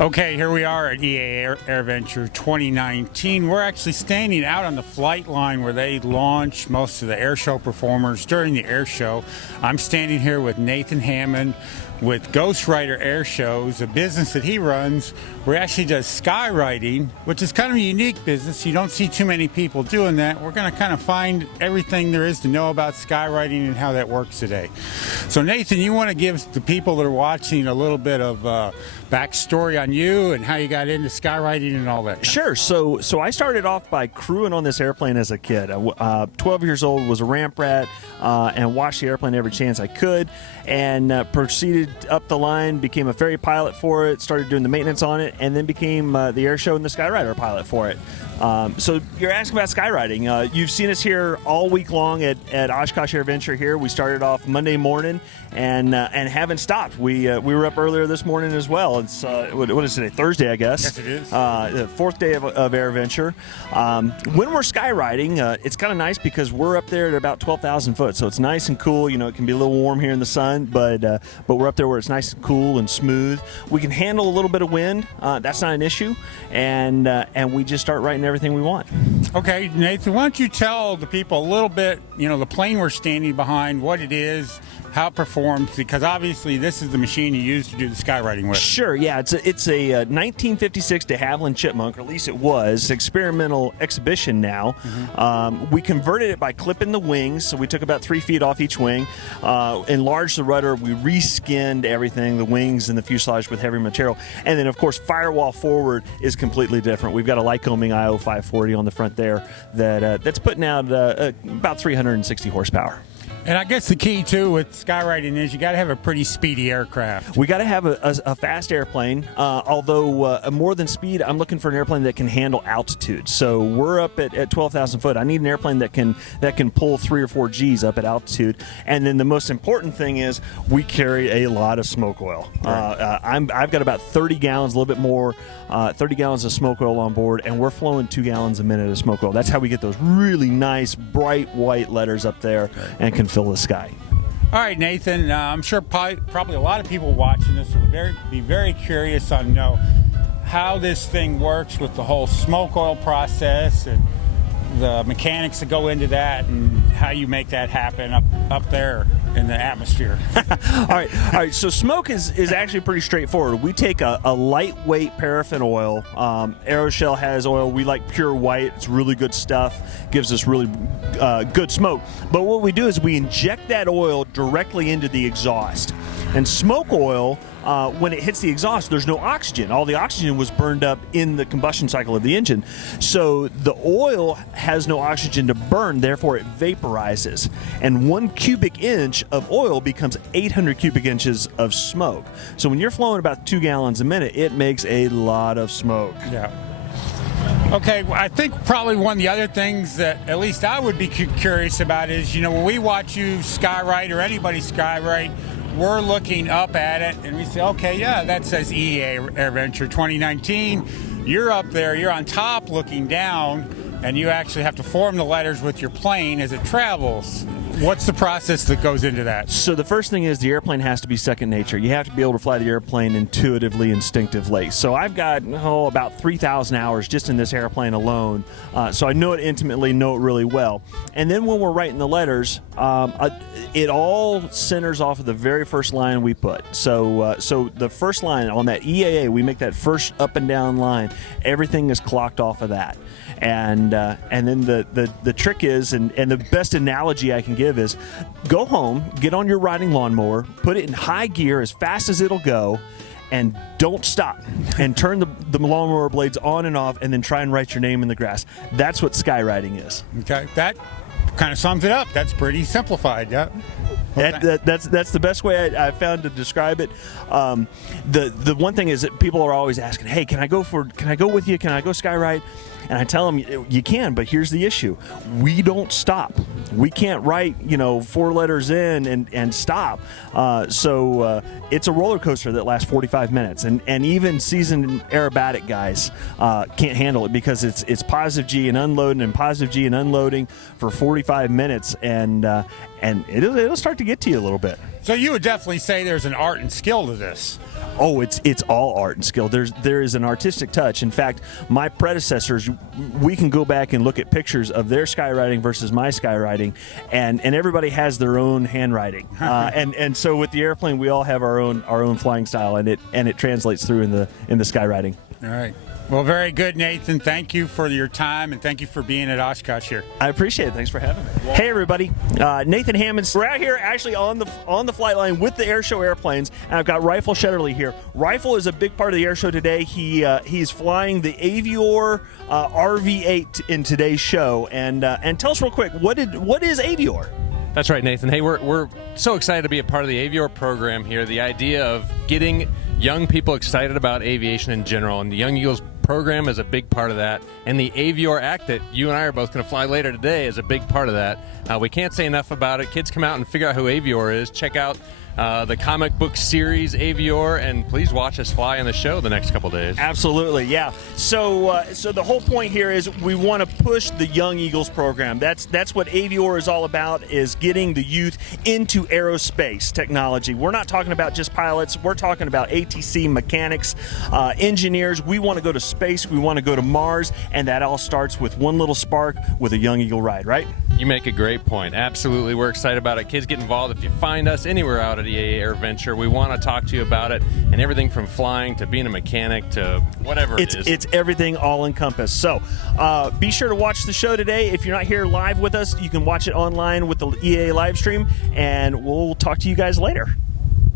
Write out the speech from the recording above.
Okay, here we are at AirVenture 2019. We're actually standing out on the flight line where they launch most of the air show performers during the air show. I'm standing here with Nathan Hammond with GhostWriters Air Shows, a business that he runs where he actually does skywriting, which is kind of a unique business. You don't see too many people doing that. We're going to kind of find everything there is to know about skywriting and how that works today. So Nathan, you want to give the people that are watching a little bit of backstory on you and how you got into skywriting and all that? Sure. So I started off by crewing on this airplane as a kid. 12 years old, was a ramp rat, and watched the airplane every chance I could, and proceeded up the line, became a ferry pilot for it, started doing the maintenance on it, and then became the air show and the Skywriter pilot for it. So you're asking about skywriting. You've seen us here all week long at Oshkosh AirVenture here. We started off Monday morning and haven't stopped. We were up earlier this morning as well. It's what is today? Thursday, I guess. Yes, it is. The fourth day of AirVenture. When we're skywriting, it's kind of nice because we're up there at about 12,000 foot, so it's nice and cool. You know, it can be a little warm here in the sun, but we're up there where it's nice and cool and smooth. We can handle a little bit of wind. That's not an issue, and we just start writing everything we want. Okay, Nathan, why don't you tell the people a little bit, the plane we're standing behind, what it is, how it performs, because obviously this is the machine you use to do the skywriting with. Sure, yeah. It's a 1956 de Havilland Chipmunk, or at least it was, experimental exhibition now. Mm-hmm. We converted it by clipping the wings, so we took about 3 feet off each wing, enlarged the rudder, we reskinned everything, the wings and the fuselage with heavy material, and then of course firewall forward is completely different. We've got a Lycoming IO 540 on the front there that's putting out about 360 horsepower. And I guess the key, too, with skywriting is you got to have a pretty speedy aircraft. We got to have a fast airplane, although more than speed, I'm looking for an airplane that can handle altitude. So we're up at 12,000 foot. I need an airplane that can pull 3 or 4 Gs up at altitude. And then the most important thing is we carry a lot of smoke oil. Right. I've got about 30 gallons, a little bit more, 30 gallons of smoke oil on board, and we're flowing 2 gallons a minute of smoke oil. That's how we get those really nice, bright white letters up there and can fill the sky. All right, Nathan, I'm sure probably a lot of people watching this will be very curious on how this thing works with the whole smoke oil process and the mechanics that go into that and how you make that happen up there in the atmosphere. All right. So smoke is actually pretty straightforward. We take a lightweight paraffin oil. Aeroshell has oil. We like pure white. It's really good stuff. Gives us really good smoke. But what we do is we inject that oil directly into the exhaust. And smoke oil, when it hits the exhaust, there's no oxygen. All the oxygen was burned up in the combustion cycle of the engine. So the oil has no oxygen to burn, therefore it vaporizes. And 1 cubic inch of oil becomes 800 cubic inches of smoke. So when you're flowing about 2 gallons a minute, it makes a lot of smoke. Yeah. Okay, well, I think probably one of the other things that at least I would be curious about is, when we watch you skywrite or anybody skywrite, we're looking up at it and we say, okay, yeah, that says AirVenture 2019. You're up there, you're on top looking down, and you actually have to form the letters with your plane as it travels. What's the process that goes into that? So the first thing is the airplane has to be second nature. You have to be able to fly the airplane intuitively, instinctively. So I've got about 3,000 hours just in this airplane alone. So I know it intimately, know it really well. And then when we're writing the letters, it all centers off of the very first line we put. So the first line on that EAA, we make that first up and down line. Everything is clocked off of that. And then the trick is, and the best analogy I can give is, go home, get on your riding lawnmower, put it in high gear as fast as it'll go, and don't stop. And turn the lawnmower blades on and off, and then try and write your name in the grass. That's what skywriting is. Okay, that kind of sums it up. That's pretty simplified, yeah. That's the best way I found to describe it. The one thing is that people are always asking, hey, can I go with you? Can I go skywrite? And I tell them, you can, but here's the issue. We don't stop. We can't write, 4 letters in and stop. So it's a roller coaster that lasts 45 minutes. And even seasoned aerobatic guys can't handle it because it's positive G and unloading and positive G and unloading for 45 minutes. And it'll start to get to you a little bit. So you would definitely say there's an art and skill to this. Oh, it's all art and skill. There is an artistic touch. In fact, my predecessors, we can go back and look at pictures of their skywriting versus my skywriting, and everybody has their own handwriting. And so with the airplane, we all have our own flying style, and it translates through in the skywriting. All right. Well, very good, Nathan. Thank you for your time, and thank you for being at Oshkosh here. I appreciate it. Thanks for having me. Hey, everybody. Nathan Hammond. We're out here actually on the flight line with the airshow airplanes, and I've got Rifle Shetterly here. Rifle is a big part of the airshow today. He's flying the Avior RV8 in today's show, and tell us real quick, what is Avior? That's right, Nathan. Hey, we're so excited to be a part of the Avior program here. The idea of getting young people excited about aviation in general, and the Young Eagles program is a big part of that, and the Avior Act that you and I are both going to fly later today is a big part of that. We can't say enough about it. Kids, come out and figure out who Avior is. Check out the comic book series Avior, and please watch us fly on the show the next couple days. Absolutely, yeah. So the whole point here is we want to push the Young Eagles program. That's what Avior is all about, is getting the youth into aerospace technology. We're not talking about just pilots. We're talking about ATC mechanics, engineers. We want to go to space. We want to go to Mars, and that all starts with one little spark with a Young Eagle ride, right? You make a great point. Absolutely. We're excited about it. Kids, get involved. If you find us anywhere out at EAA AirVenture, we want to talk to you about it, and everything from flying to being a mechanic to whatever it is. It's everything all encompassed. So be sure to watch the show today. If you're not here live with us, you can watch it online with the EAA live stream, and we'll talk to you guys later.